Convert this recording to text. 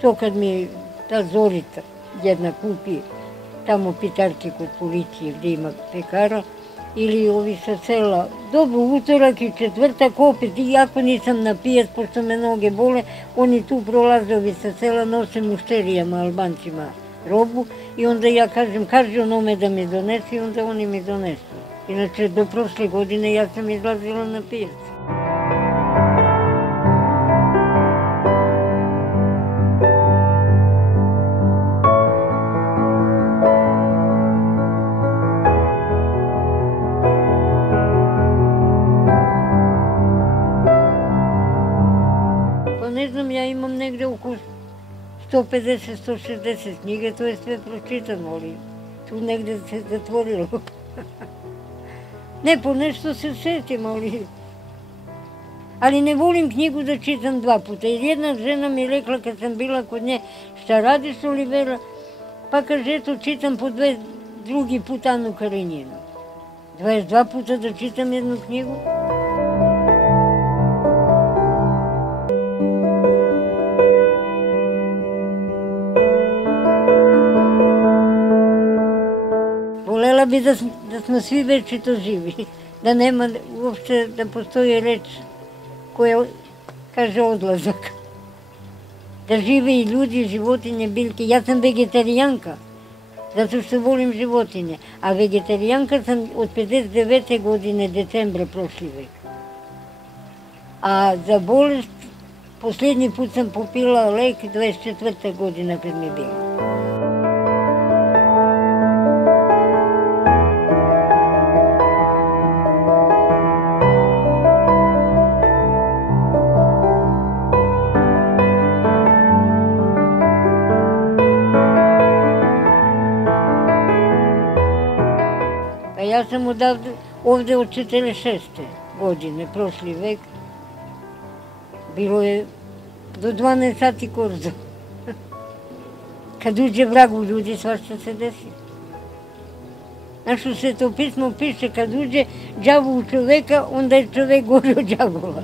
To kad mi ta Zorica jedna kupi tamo pitarke kod policije gdje ima pekara, ili ovi sa sela, dobro, utorak i četvrtak opet, iako nisam na pijac, pošto me noge bole, oni tu prolaze, ovi sa sela, nose mušterijama, Albancima, robu i onda ja kažem, kaži onome da mi donese i onda oni mi donesu. Inače, do prošle godine ja sam izlazila na pijac. Ne znam, ja imam negde oko 150-160 knjige, to je sve pročitano, ali tu negde se zatvorilo. Ne, po nešto se setim, ali ne volim knjigu da čitam 2 puta. Jer jedna žena mi je rekla kad sam bila kod nje, šta radiš, Olivera? Pa kaže, eto, čitam po 2. put Anu Karenjinu. 22 puta da čitam jednu knjigu. Volela bi da smo svi večito živi, da nema uopšte da postoji reč koja kaže odlazak. Da žive i ljudi, životinje, biljke. Ja sam vegetarijanka, zato što volim životinje, a vegetarijanka sam od 59. godine, decembra prošli vek. A za bolest, posljednji put sam popila lek 24. godina kad mi je bilo. Ja sam ovde od 46. godine, prošli vek. Bilo je do 12 sati korzo. Kad uđe vrag u ljudi, svašta se desi. Znaš, u Svetopismu piše, kad uđe đavo u čoveka, onda je čovek gori od đavola.